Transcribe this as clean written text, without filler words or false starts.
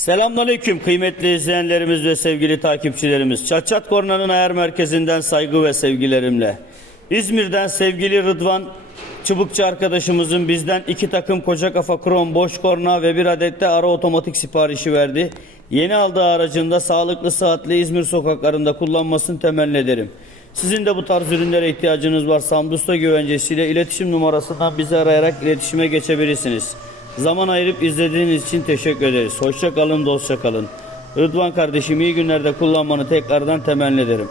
Selamünaleyküm kıymetli izleyenlerimiz ve sevgili takipçilerimiz. Çat Çat Korna'nın ayar merkezinden saygı ve sevgilerimle. İzmir'den sevgili Rıdvan Çubukçu arkadaşımızın bizden 2 takım koca kafa krom boş korna ve 1 adet de ara otomatik siparişi verdi. Yeni aldığı aracında sağlıklı sıhhatli İzmir sokaklarında kullanmasını temenni ederim. Sizin de bu tarz ürünlere ihtiyacınız varsa Samdusta güvencesiyle iletişim numarasından bizi arayarak iletişime geçebilirsiniz. Zaman ayırıp izlediğiniz için teşekkür ederiz. Hoşça kalın, dostça kalın. Rıdvan kardeşim iyi günlerde kullanmanı tekrardan temenni ederim.